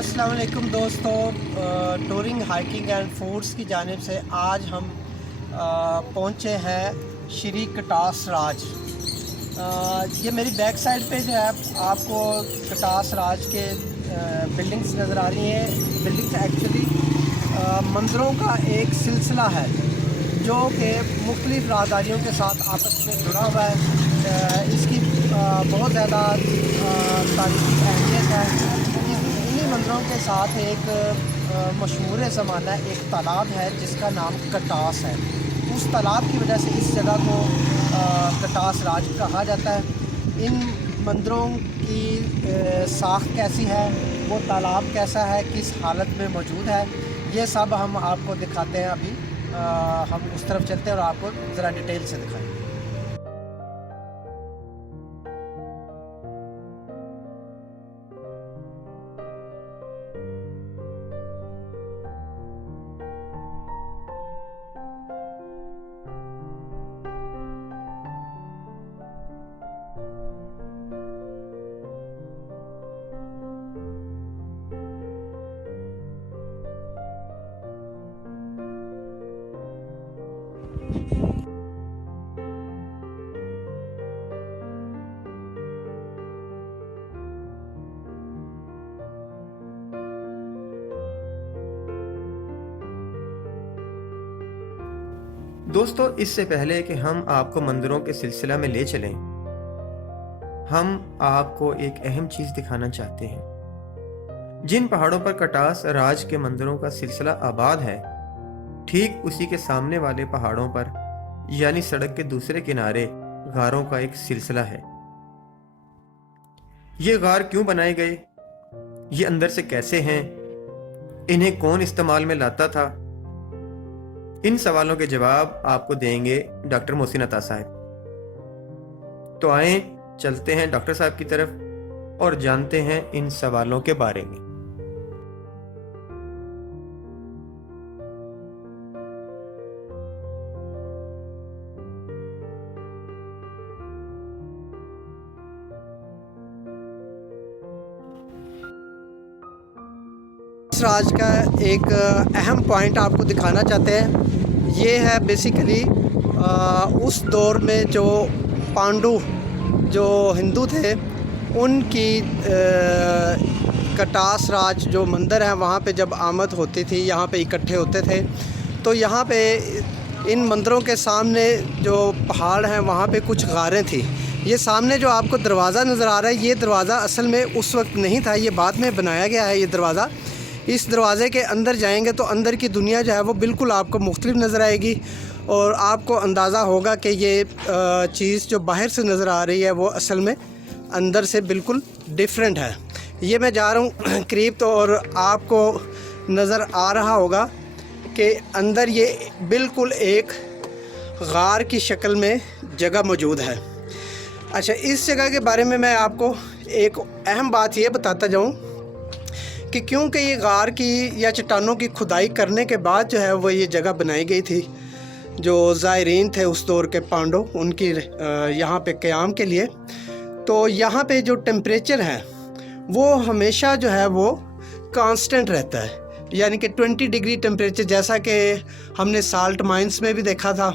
अस्सलाम वालेकुम दोस्तों, टूरिंग हाइकिंग एंड फूड्स की जानिब से आज हम पहुँचे हैं श्री कटास राज। ये मेरी बैक साइड पे जो है आपको कटास राज के बिल्डिंग्स नज़र आ रही हैं। बिल्डिंग्स एक्चुअली मंदिरों का एक सिलसिला है जो कि मुख्तलिफ़ राहदारियों के साथ आपस में जुड़ा हुआ है। इसकी बहुत ज़्यादा तारीख़ी अहमियत है। इन्हीं मंदिरों के साथ एक मशहूर ज़माना एक तालाब है जिसका नाम कटास है। उस तालाब की वजह से इस जगह को कटास राज कहा जाता है। इन मंदिरों की साख्त कैसी है, वो तालाब कैसा है, किस हालत में मौजूद है, ये सब हम आपको दिखाते हैं। अभी हम उस तरफ चलते हैं और आपको ज़रा डिटेल से दिखाएंगे। दोस्तों, इससे पहले कि हम आपको मंदिरों के सिलसिला में ले चलें, हम आपको एक अहम चीज़ दिखाना चाहते हैं। जिन पहाड़ों पर कटास राज के मंदिरों का सिलसिला आबाद है, ठीक उसी के सामने वाले पहाड़ों पर यानी सड़क के दूसरे किनारे गारों का एक सिलसिला है। ये गार क्यों बनाए गए, ये अंदर से कैसे हैं, इन्हें कौन इस्तेमाल में लाता था, इन सवालों के जवाब आपको देंगे डॉक्टर मोहसिन अता साहब। तो आए चलते हैं डॉक्टर साहब की तरफ और जानते हैं इन सवालों के बारे में। राज का एक अहम पॉइंट आपको दिखाना चाहते हैं। ये है बेसिकली उस दौर में जो पांडु जो हिंदू थे उनकी कटास राज जो मंदिर है वहाँ पे जब आमद होती थी, यहाँ पे इकट्ठे होते थे। तो यहाँ पे इन मंदिरों के सामने जो पहाड़ हैं वहाँ पे कुछ गारें थी। ये सामने जो आपको दरवाज़ा नज़र आ रहा है, ये दरवाज़ा असल में उस वक्त नहीं था, ये बाद में बनाया गया है। ये दरवाज़ा, इस दरवाज़े के अंदर जाएंगे तो अंदर की दुनिया जो है वो बिल्कुल आपको मुख्तलिफ नज़र आएगी और आपको अंदाज़ा होगा कि ये चीज़ जो बाहर से नज़र आ रही है वो असल में अंदर से बिल्कुल डिफरेंट है। ये मैं जा रहा हूँ करीब तो और आपको नज़र आ रहा होगा कि अंदर ये बिल्कुल एक गार की शक्ल में जगह मौजूद है। अच्छा, इस जगह के बारे में मैं आपको एक अहम बात ये बताता जाऊँ कि क्योंकि ये गार की या चट्टानों की खुदाई करने के बाद जो है वो ये जगह बनाई गई थी। जो ज़ायरीन थे उस दौर के पांडव, उनकी यहाँ पे क़याम के लिए, तो यहाँ पे जो टेम्परेचर है वो हमेशा जो है वो कांस्टेंट रहता है, यानी कि 20 डिग्री टेम्परेचर, जैसा कि हमने साल्ट माइंस में भी देखा था।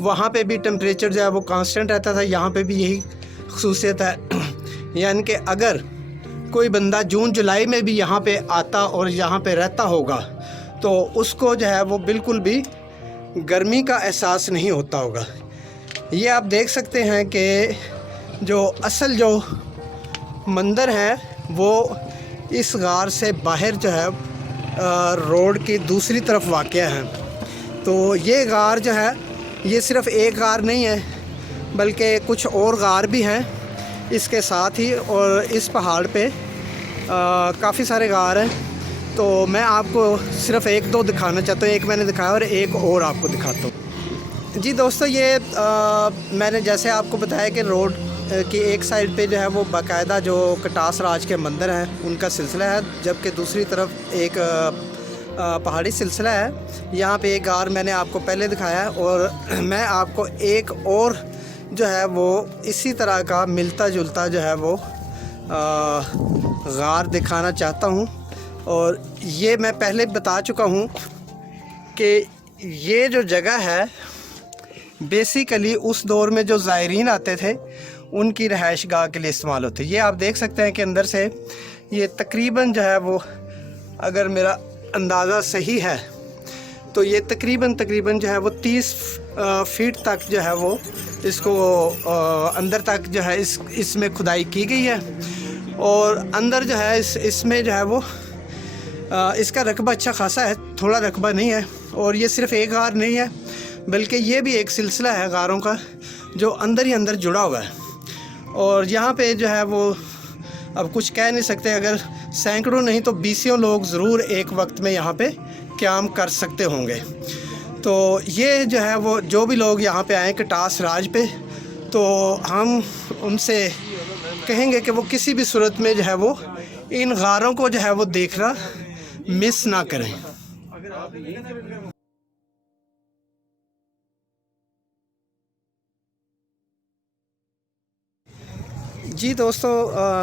वहाँ पे भी टेम्परेचर जो है वो कांस्टेंट रहता था, यहाँ पे भी यही ख़ुसूसियत है। यानी कि अगर कोई बंदा जून जुलाई में भी यहाँ पे आता और यहाँ पे रहता होगा तो उसको जो है वो बिल्कुल भी गर्मी का एहसास नहीं होता होगा। ये आप देख सकते हैं कि जो असल जो मंदिर है वो इस गार से बाहर जो है रोड की दूसरी तरफ वाक़या है। तो ये गार जो है ये सिर्फ़ एक गार नहीं है बल्कि कुछ और गार भी हैं इसके साथ ही, और इस पहाड़ पे काफ़ी सारे गार हैं। तो मैं आपको सिर्फ़ एक दो दिखाना चाहता हूँ, एक मैंने दिखाया और एक और आपको दिखाता हूँ। जी दोस्तों, ये मैंने जैसे आपको बताया कि रोड की एक साइड पे जो है वो बाकायदा जो कटास राज के मंदिर हैं उनका सिलसिला है, जबकि दूसरी तरफ एक पहाड़ी सिलसिला है। यहाँ पे एक गार मैंने आपको पहले दिखाया है और मैं आपको एक और जो है वो इसी तरह का मिलता जुलता जो है वो गार दिखाना चाहता हूँ। और ये मैं पहले बता चुका हूँ कि ये जो जगह है बेसिकली उस दौर में जो ज़ायरीन आते थे उनकी रहाइश गाह के लिए इस्तेमाल होती है। ये आप देख सकते हैं कि अंदर से ये तकरीबन जो है वो, अगर मेरा अंदाज़ा सही है तो ये तकरीबन जो है वो 30 फीट तक जो है वो इसको अंदर तक जो है इसमें खुदाई की गई है। और अंदर जो है इसमें जो है वो इसका रकबा अच्छा खासा है, थोड़ा रकबा नहीं है। और ये सिर्फ़ एक गार नहीं है बल्कि ये भी एक सिलसिला है गारों का जो अंदर ही अंदर जुड़ा हुआ है। और यहाँ पे जो है वो अब कुछ कह नहीं सकते, अगर सैकड़ों नहीं तो बीसियों लोग ज़रूर एक वक्त में यहाँ पे क़याम कर सकते होंगे। तो ये जो है वो जो भी लोग यहाँ पे आए कटास राज पे, तो हम उनसे कहेंगे कि वो किसी भी सूरत में जो है वो इन गारों को जो है वो देखना मिस ना करें। जी दोस्तों,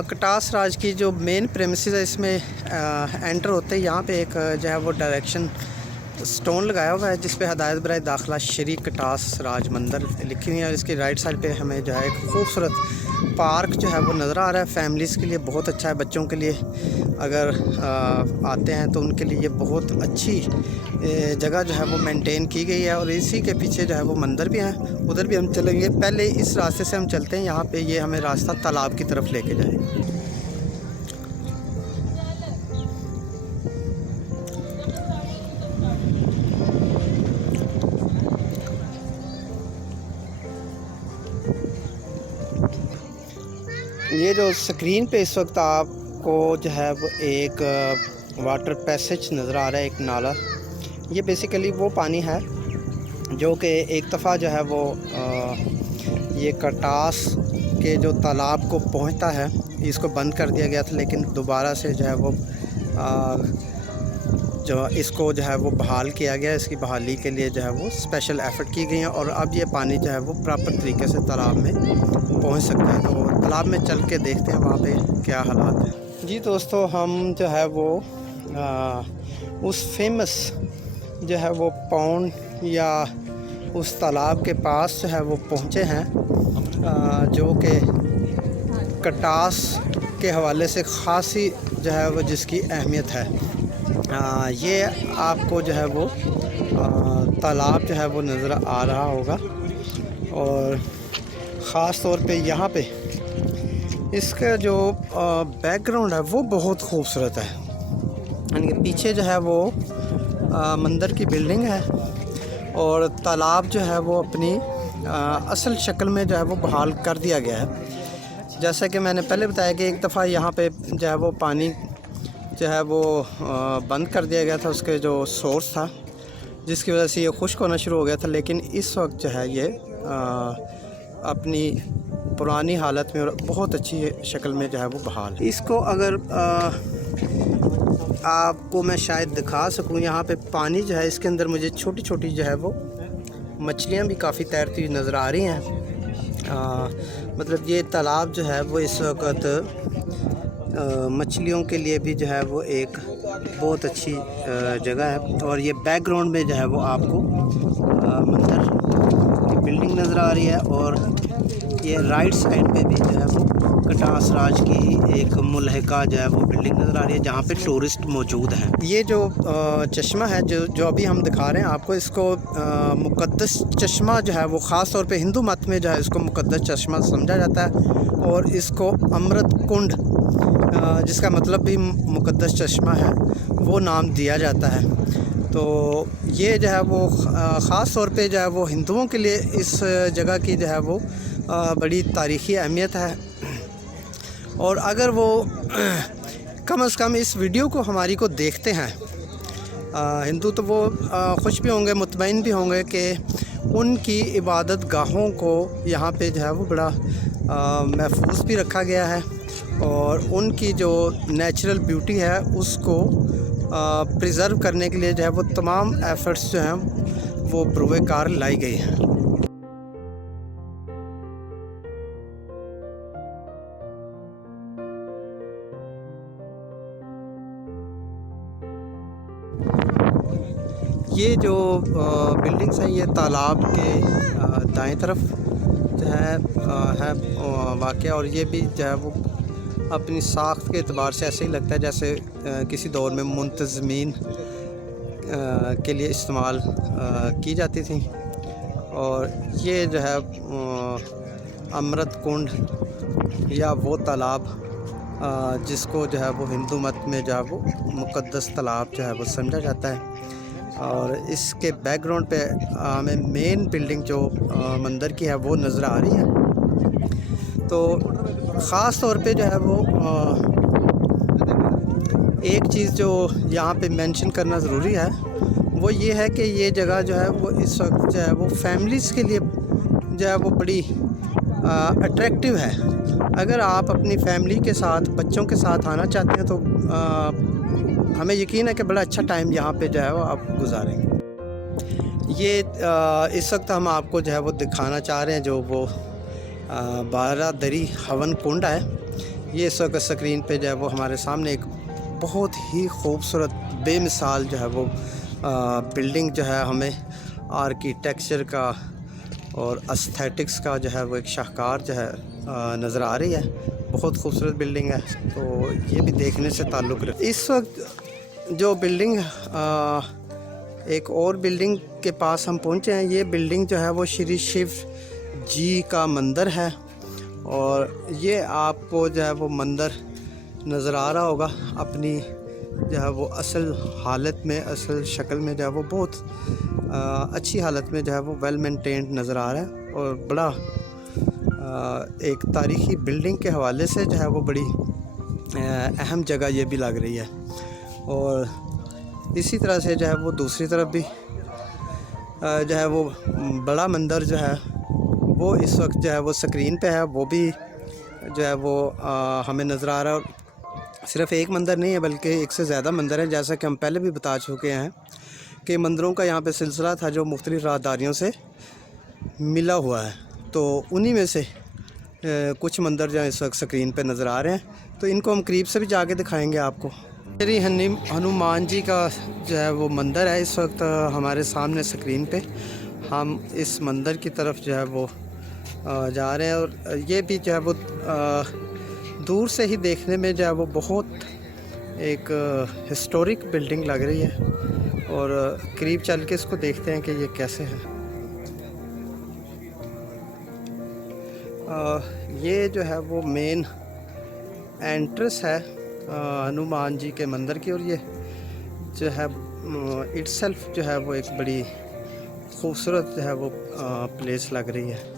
कटास राज की जो मेन प्रेमिसेस है इसमें एंटर होते ही यहाँ पे एक जो है वो डायरेक्शन स्टोन लगाया हुआ है जिस पे हदायत बराए दाखिला श्री कटास राज मंदिर लिखी हुई है। और इसकी राइट साइड पे हमें जो है एक खूबसूरत पार्क जो है वो नज़र आ रहा है। फैमिलीज़ के लिए बहुत अच्छा है, बच्चों के लिए अगर आते हैं तो उनके लिए ये बहुत अच्छी जगह जो है वो मेंटेन की गई है। और इसी के पीछे जो है वो मंदिर भी है, उधर भी हम चलेंगे। पहले इस रास्ते से हम चलते हैं, यहाँ पे ये हमें रास्ता तालाब की तरफ लेके जाए। ये जो स्क्रीन पे इस वक्त आपको जो है वो एक वाटर पैसेज नज़र आ रहा है, एक नाला। ये बेसिकली वो पानी है जो कि एक दफ़ा जो है वो ये कटास के जो तालाब को पहुंचता है, इसको बंद कर दिया गया था, लेकिन दोबारा से जो है वो जो इसको जो है वो बहाल किया गया। इसकी बहाली के लिए जो है वो स्पेशल एफ़र्ट की गई हैं और अब ये पानी जो है वो प्रॉपर तरीके से तालाब में पहुंच सकता है। तो तालाब में चल के देखते हैं वहाँ पे क्या हालात हैं। जी दोस्तों, हम जो है वो उस फेमस जो है वो पौंड या उस तालाब के पास जो है वो पहुँचे हैं जो कि कटास के हवाले से ख़ासी जो है वो जिसकी अहमियत है। ये आपको जो है वो तालाब जो है वो नज़र आ रहा होगा और ख़ास तौर पे यहाँ पे इसका जो बैकग्राउंड है वो बहुत खूबसूरत है। यानी कि पीछे जो है वो मंदिर की बिल्डिंग है और तालाब जो है वो अपनी असल शक्ल में जो है वो बहाल कर दिया गया है। जैसा कि मैंने पहले बताया कि एक दफ़ा यहाँ पे जो है वो पानी जो है वो बंद कर दिया गया था, उसके जो सोर्स था जिसकी वजह से ये खुश्क होना शुरू हो गया था। लेकिन इस वक्त जो है ये अपनी पुरानी हालत में और बहुत अच्छी शक्ल में जो है वो बहाल है। इसको अगर आपको मैं शायद दिखा सकूं, यहाँ पे पानी जो है इसके अंदर मुझे छोटी छोटी जो है वो मछलियाँ भी काफ़ी तैरती हुई नज़र आ रही हैं। मतलब ये तालाब जो है वो इस वक्त मछलियों के लिए भी जो है वो एक बहुत अच्छी जगह है। और ये बैकग्राउंड में जो है वो आपको मंदिर की बिल्डिंग नज़र आ रही है और ये राइट साइड पे भी जो है वो कटास राज की एक मुल्हिका जो है वो बिल्डिंग नज़र आ रही है जहाँ पे टूरिस्ट मौजूद हैं। ये जो चश्मा है जो अभी हम दिखा रहे हैं आपको, इसको मुक़द्दस चश्मा जो है वो ख़ास तौर पे हिंदू मत में जो है इसको मुक़द्दस चश्मा समझा जाता है और इसको अमृत कुंड जिसका मतलब भी मुक़द्दस चश्मा है वो नाम दिया जाता है। तो ये जो है वो ख़ास तौर पे जो है वो हिंदुओं के लिए इस जगह की जो है वो बड़ी तारीख़ी अहमियत है। और अगर वो कम से कम इस वीडियो को हमारी को देखते हैं हिंदू, तो वो खुश भी होंगे, मुतमईन भी होंगे कि उनकी इबादत गाहों को यहाँ पे जो है वो बड़ा महफूज भी रखा गया है और उनकी जो नेचुरल ब्यूटी है उसको प्रिज़र्व करने के लिए जो है वो तमाम एफ़र्ट्स जो हैं वो बरूए कार लाई गई हैं। ये जो बिल्डिंग्स हैं ये तालाब के दाएं तरफ जो है वाक़या, और ये भी जो है वो अपनी साख्त के एतबार से ऐसे ही लगता है जैसे किसी दौर में मुंतज़मीन के लिए इस्तेमाल की जाती थी। और ये जो है अमृत कुंड या वो तालाब जिसको जो है वो हिंदू मत में जो है वो मुक़द्दस तालाब जो है वो समझा जाता है। और इसके बैकग्राउंड पे हमें मेन बिल्डिंग जो मंदिर की है वो नज़र आ रही है। तो ख़ास तौर पे जो है वो एक चीज़ जो यहाँ पे मेंशन करना ज़रूरी है वो ये है कि ये जगह जो है वो इस वक्त जो है वो फैमिलीज़ के लिए जो है वो बड़ी अट्रैक्टिव है। अगर आप अपनी फैमिली के साथ बच्चों के साथ आना चाहते हैं तो हमें यकीन है कि बड़ा अच्छा टाइम यहाँ पे जो है वो आप गुजारेंगे। ये इस वक्त हम आपको जो है वो दिखाना चाह रहे हैं जो वो बारादरी हवन कुंड है। ये इस वक्त स्क्रीन पे जो है वो हमारे सामने एक बहुत ही खूबसूरत बेमिसाल जो है वो बिल्डिंग जो है हमें आर्किटेक्चर का और एस्थेटिक्स का जो है वो एक शाहकार जो है नज़र आ रही है। बहुत खूबसूरत बिल्डिंग है, तो ये भी देखने से ताल्लुक़ रखती है। इस वक्त जो बिल्डिंग एक और बिल्डिंग के पास हम पहुँचे हैं, ये बिल्डिंग जो है वो श्री शिव जी का मंदिर है। और ये आपको जो है वो मंदिर नज़र आ रहा होगा अपनी जो है वो असल हालत में, असल शक्ल में जो है वो बहुत अच्छी हालत में जो है वो वेल मेंटेन्ड नज़र आ रहा है। और बड़ा एक तारीख़ी बिल्डिंग के हवाले से जो है वो बड़ी अहम जगह ये भी लग रही है। और इसी तरह से जो है वो दूसरी तरफ भी जो है वो बड़ा मंदिर जो है वो इस वक्त जो है वो स्क्रीन पे है, वो भी जो है वो हमें नज़र आ रहा है। सिर्फ़ एक मंदिर नहीं है बल्कि एक से ज़्यादा मंदिर हैं, जैसा कि हम पहले भी बता चुके हैं कि मंदिरों का यहाँ पे सिलसिला था जो मुख्तलिफ़ राहदारियों से मिला हुआ है। तो उन्हीं में से कुछ मंदिर जो है इस वक्त स्क्रीन पे नज़र आ रहे हैं, तो इनको हम करीब से भी जाके दिखाएंगे आपको। श्री हनुमान जी का जो है वो मंदिर है इस वक्त हमारे सामने स्क्रीन पे। हम इस मंदिर की तरफ जो है वो जा रहे हैं, और ये भी जो है वो दूर से ही देखने में जो है वो बहुत एक हिस्टोरिक बिल्डिंग लग रही है। और करीब चल के इसको देखते हैं कि ये कैसे है। ये जो है वो मेन एंट्रेंस है हनुमान जी के मंदिर की, और ये जो है इटसेल्फ जो है वो एक बड़ी खूबसूरत जो है वो प्लेस लग रही है।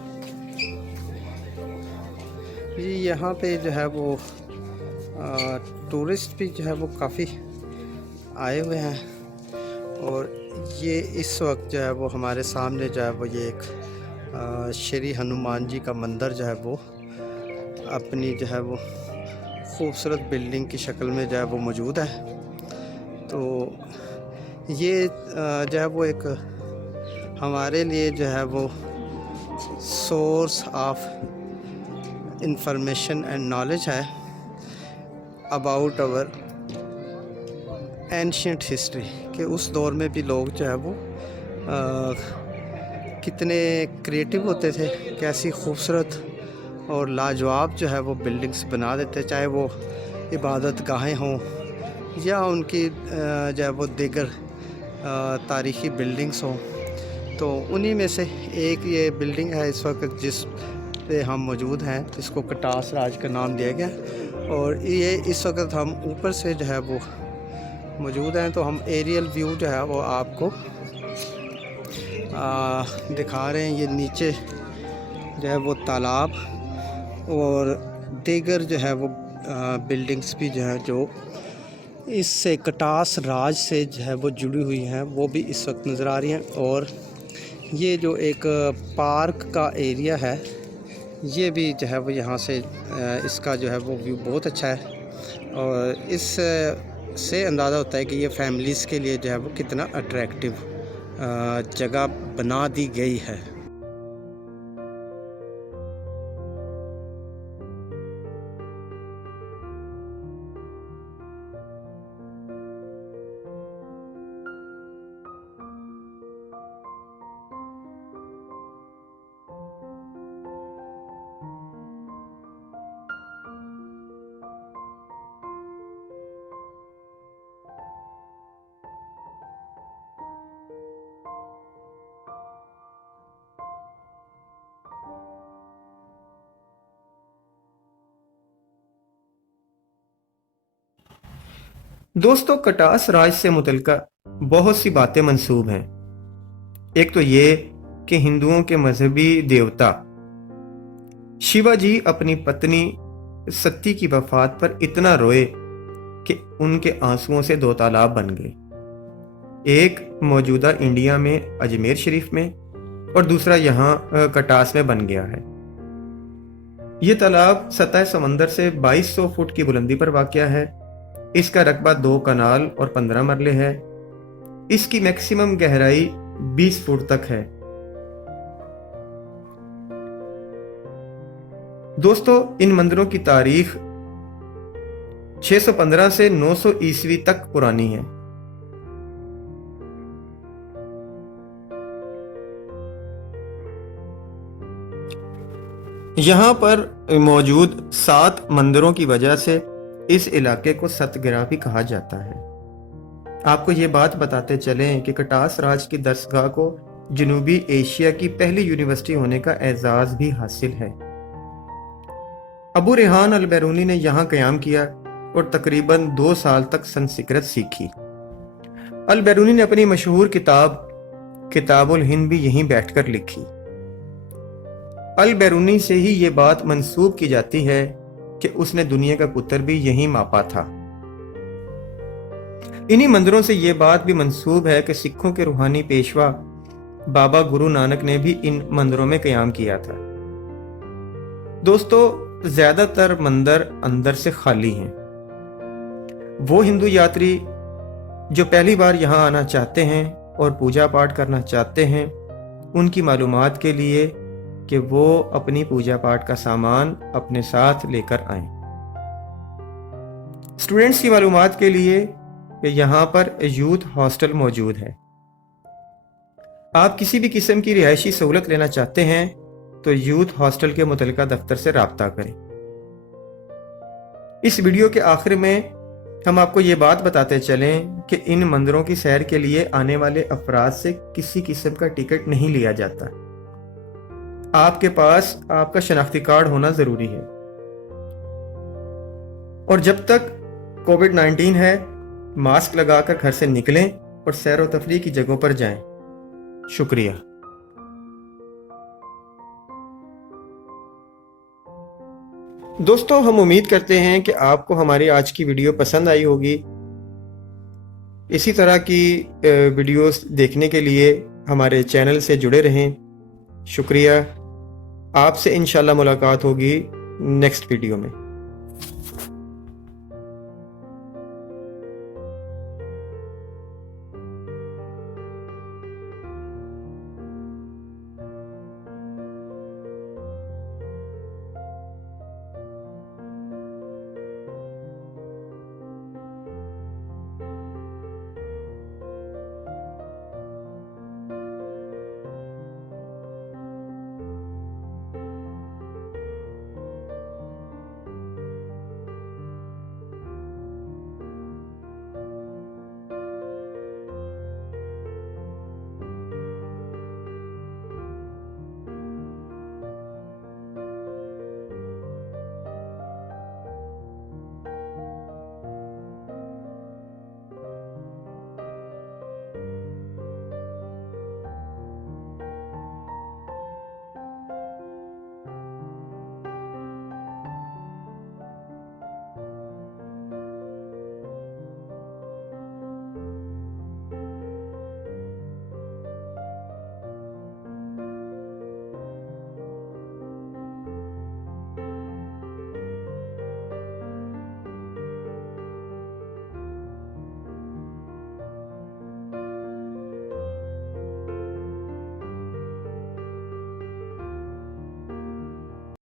ये यहाँ पे जो है वो टूरिस्ट भी जो है वो काफ़ी आए हुए हैं। और ये इस वक्त जो है वो हमारे सामने जो है वो ये एक श्री हनुमान जी का मंदिर जो है वो अपनी जो है वो खूबसूरत बिल्डिंग की शक्ल में जो है वो मौजूद है। तो ये जो है वो एक हमारे लिए जो है वो source of information and knowledge है अबाउट आवर एंशियंट हिस्ट्री, कि उस दौर में भी लोग जो है वो कितने क्रिएटिव होते थे, कैसी खूबसूरत और लाजवाब जो है वो बिल्डिंग्स बना देते, चाहे वो इबादत गाहें हों या उनकी जो है वो दीगर तारीख़ी बिल्डिंग्स हों। तो उन्हीं में से एक ये बिल्डिंग है इस वक्त जिस पे हम मौजूद हैं, जिसको कटास राज का नाम दिया गया। और ये इस वक्त हम ऊपर से जो है वो मौजूद हैं, तो हम एरियल व्यू जो है वो आपको दिखा रहे हैं। ये नीचे जो है वो तालाब और दीगर जो है वो बिल्डिंग्स भी जो है जो इससे कटास राज से जो है वो जुड़ी हुई हैं वो भी इस वक्त नज़र आ रही हैं। और ये जो एक पार्क का एरिया है ये भी जो है वो यहाँ से इसका जो है वो व्यू बहुत अच्छा है। और इस से अंदाज़ा होता है कि ये फैमिलीज़ के लिए जो है वो कितना अट्रैक्टिव जगह बना दी गई है। दोस्तों, कटास राज से मुतल्लिका बहुत सी बातें मंसूब हैं। एक तो ये कि हिंदुओं के मजहबी देवता शिवाजी अपनी पत्नी सती की वफात पर इतना रोए कि उनके आंसुओं से दो तालाब बन गए। एक मौजूदा इंडिया में अजमेर शरीफ में और दूसरा यहाँ कटास में बन गया है। ये तालाब सतह समंदर से 2200 फुट की बुलंदी पर वाक़या है। इसका रकबा 2 कनाल और 15 मरले है। इसकी मैक्सिमम गहराई 20 फुट तक है। दोस्तों, इन मंदिरों की तारीख 615 से 900 ईस्वी तक पुरानी है। यहाँ पर मौजूद 7 मंदिरों की वजह से इस इलाके को सतगिरा भी कहा जाता है। आपको ये बात बताते चलें कि कटास राज की दरसगाह को जनूबी एशिया की पहली यूनिवर्सिटी होने का एजाज भी हासिल है। अबू रेहान अल बैरूनी ने यहाँ क़याम किया और तकरीबन 2 साल तक संस्कृत सीखी। अल बैरूनी ने अपनी मशहूर किताब किताबुल हिंद भी यहीं बैठकर लिखी। अल बैरूनी से ही ये बात मंसूब की जाती है कि उसने दुनिया का पुत्र भी यहीं मापा था। इन्हीं मंदिरों से ये बात भी मंसूब है कि सिखों के रूहानी पेशवा बाबा गुरु नानक ने भी इन मंदिरों में क़याम किया था। दोस्तों, ज्यादातर मंदिर अंदर से खाली हैं। वो हिंदू यात्री जो पहली बार यहाँ आना चाहते हैं और पूजा पाठ करना चाहते हैं, उनकी मालूमात के लिए कि वो अपनी पूजा पाठ का सामान अपने साथ लेकर आएं। स्टूडेंट्स की मालूमात के लिए कि यहाँ पर यूथ हॉस्टल मौजूद है। आप किसी भी किस्म की रिहायशी सहूलत लेना चाहते हैं तो यूथ हॉस्टल के मुतल्लिका दफ्तर से राब्ता करें। इस वीडियो के आखिर में हम आपको ये बात बताते चलें कि इन मंदिरों की सैर के लिए आने वाले अफराद से किसी किस्म का टिकट नहीं लिया जाता। आपके पास आपका शनाख्ती कार्ड होना जरूरी है। और जब तक कोविड-19 है, मास्क लगाकर घर से निकलें और सैर व तफरीह की जगहों पर जाएं। शुक्रिया। दोस्तों, हम उम्मीद करते हैं कि आपको हमारी आज की वीडियो पसंद आई होगी। इसी तरह की वीडियोस देखने के लिए हमारे चैनल से जुड़े रहें। शुक्रिया। आपसे इंशाल्लाह मुलाकात होगी नेक्स्ट वीडियो में।